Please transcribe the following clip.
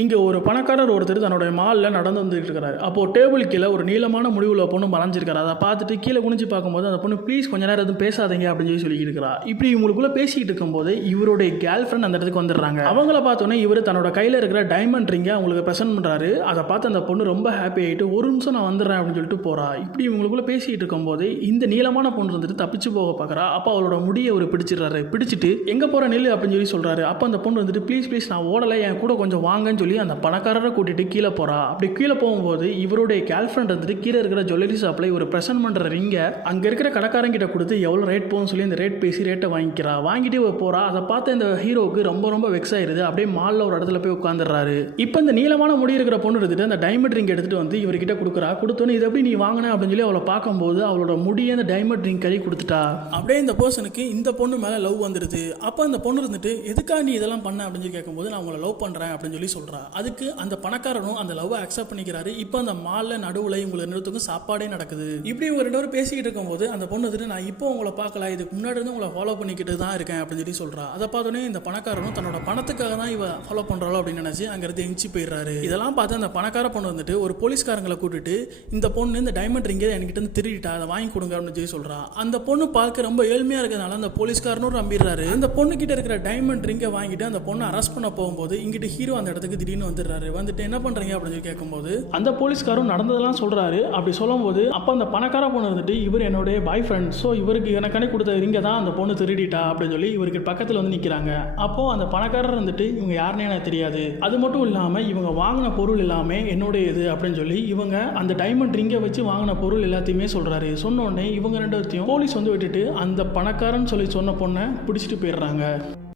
இங்கே ஒரு பணக்காரர் ஒருத்தர் தன்னுடைய மாலில் நடந்து வந்துட்டு இருக்கிறாரு. அப்போது டேபிள் கீழே ஒரு நீளமான முடிவுள்ள பொண்ணு மறைஞ்சிருக்காரு. அதை பார்த்துட்டு கீழே குனிஞ்சு பார்க்கும்போது அந்த பொண்ணு ப்ளீஸ் கொஞ்ச நேரம் எதுவும் பேசாதீங்க அப்படின்னு சொல்லிட்டு இருக்கிறா. இப்படி இவங்களுக்குள்ள பேசிக்கிட்டு இருக்கும்போது இவருடைய கேர்ள் ஃப்ரெண்ட் அந்த இடத்துக்கு வந்துடுறாங்க. அவங்கள பார்த்தோன்னே இவர் தன்னோட கையில் இருக்கிற டைமண்ட் ரிங்கை அவங்களுக்கு ப்ரெசென்ட் பண்ணுறாரு. அதை பார்த்து அந்த பொண்ணு ரொம்ப ஹாப்பி ஆகிட்டு ஒரு நிமிஷம் நான் வந்துடுறேன் அப்படின்னு சொல்லிட்டு போகிறா. இப்படி இவங்களுக்குள்ள பேசிக்கிட்டு இருக்கும்போது இந்த நீளமான பொண்ணு வந்துட்டு தப்பிச்சு போக பார்க்குறா. அப்போ அவளோட முடியை அவர் பிடிச்சிடுறாரு. பிடிச்சிட்டு எங்கே போகிற நில்லு அப்படின்னு சொல்லி சொல்கிறாரு. அப்போ அந்த பொண்ணு வந்துட்டு ப்ளீஸ் நான் ஓடலை, என் கூட கொஞ்சம் வாங்கன்னு சொல்லி அந்த பணக்காரரை கூட்டிட்டு கீழே போறா. அப்படி கீழே போகும்போது இவருடைய கேர்ள் ஃப்ரெண்ட் வந்துட்டு கீழே இருக்கிற ஜுவல்லரி ஷாப்ல இவர் பிரசன்ட் பண்ற ரிங்க அங்க இருக்கிற கடைக்காரங்கிட்ட கொடுத்து எவ்வளவு ரேட் போகும் சொல்லி அந்த ரேட் பேசி ரேட்டை வாங்கிக்கிறா. வாங்கிட்டு போறா. அதை பார்த்து இந்த ஹீரோவுக்கு ரொம்ப வெக்ஸ் ஆயிருது. அப்படியே மால்ல ஒரு இடத்துல போய் உட்காந்துடுறாரு. இப்போ இந்த நீளமான முடி இருக்கிற பொண்ணு எடுத்துட்டு அந்த டைமண்ட் ரிங் எடுத்துட்டு வந்து இவர்கிட்ட கொடுக்குறா. கொடுத்தோன்னு இது எப்படி நீ வாங்கின அப்படின்னு சொல்லி அவளை பார்க்கும்போது அவளோட முடியை அந்த டைமண்ட் ரிங் கறி கொடுத்துட்டா. அப்படியே இந்த பர்சனுக்கு இந்த பொண்ணு மேல லவ் வந்துடுது. அப்போ அந்த பொண்ணு இருந்துட்டு எதுக்கா நீ இதெல்லாம் பண்ண அப்படின்னு சொல்லி கேட்கும்போது நான் உங்களை லவ் பண்றேன் அப்படின்னு சொல்லி சொல்றா. அதுக்கு அந்த பணக்காரனும் அந்த லவ் அக்செப்ட் பண்ணிக்கிறாரு. இப்போ அந்த மால்ல நடுவுல உங்களை நிறுத்துக்கும் சாப்பாடே நடக்குது. இப்படி ஒரு ரெண்டு பேரும் பேசிக்கிட்டு இருக்கும்போது அந்த பொண்ணு வந்துட்டு நான் இப்போ உங்களை பார்க்கல, இதுக்கு முன்னாடி இருந்து உங்களை ஃபாலோ பண்ணிக்கிட்டு தான் இருக்கேன் அப்படின்னு சொல்லி சொல்றா. அதை பார்த்தோன்னே இந்த பணக்காரனும் தன்னோட பணத்துக்காக தான் இவ ஃபாலோ பண்றாளோ அப்படின்னு நினைச்சு அங்கிருந்து எஞ்சி போயிடுறாரு. இதெல்லாம் பார்த்து அந்த பணக்கார பொண்ணு வந்துட்டு ஒரு போலீஸ்காரங்களை கூட்டிட்டு இந்த பொண்ணு இந்த டைமண்ட் ரிங்கை என்கிட்ட இருந்து திருடிட்டா, அதை வாங்கி கொடுங்க அப்படின்னு சொல்லி சொல்றா. அந்த பொண்ணு பார்க்க ரொம்ப ஏழ்மையா இருக்கிறதுனால அந்த போலீஸ்காரனும் நம்பிடுறாரு. அந்த பொண்ணு கிட்ட இருக்கிற டைமண்ட் ரிங்கை வாங்கிட்டு அந்த பொண்ணு அரெஸ்ட் பண்ண போகும்போது இங்கிட்டு ஹீரோ அந்த இடத்துக்கு திடீர்னு வந்துடுறாரு. வந்துட்டு என்ன பண்றீங்க அப்படின்னு சொல்லி கேட்கும்போது அந்த போலீஸ்காரும் நடந்ததெல்லாம் சொல்றாரு. அப்படி சொல்லும்போது அப்ப அந்த பணக்கார பொண்ணு வந்துட்டு இவர் என்னுடைய பாய் ஃப்ரெண்ட், ஸோ இவருக்கு எனக்கானே கொடுத்த ரிங்க தான் அந்த பொண்ணு திருடிட்டா அப்படின்னு சொல்லி இவருக்கு பக்கத்தில் வந்து நிற்கிறாங்க. அப்போ அந்த பணக்காரர் வந்துட்டு இவங்க யாருன்னே எனக்கு தெரியாது, அது மட்டும் இல்லாமல் இவங்க வாங்கின பொருள் எல்லாமே என்னுடைய இது அப்படின்னு சொல்லி இவங்க அந்த டைமண்ட் ரிங்கை வச்சு வாங்கின பொருள் எல்லாத்தையுமே சொல்றாரு. சொன்ன உடனே இவங்க ரெண்டு பேர்த்தையும் போலீஸ் வந்து விட்டுட்டு அந்த பணக்காரன் சொல்லி சொன்ன பொண்ணை பிடிச்சிட்டு போயிடுறாங்க.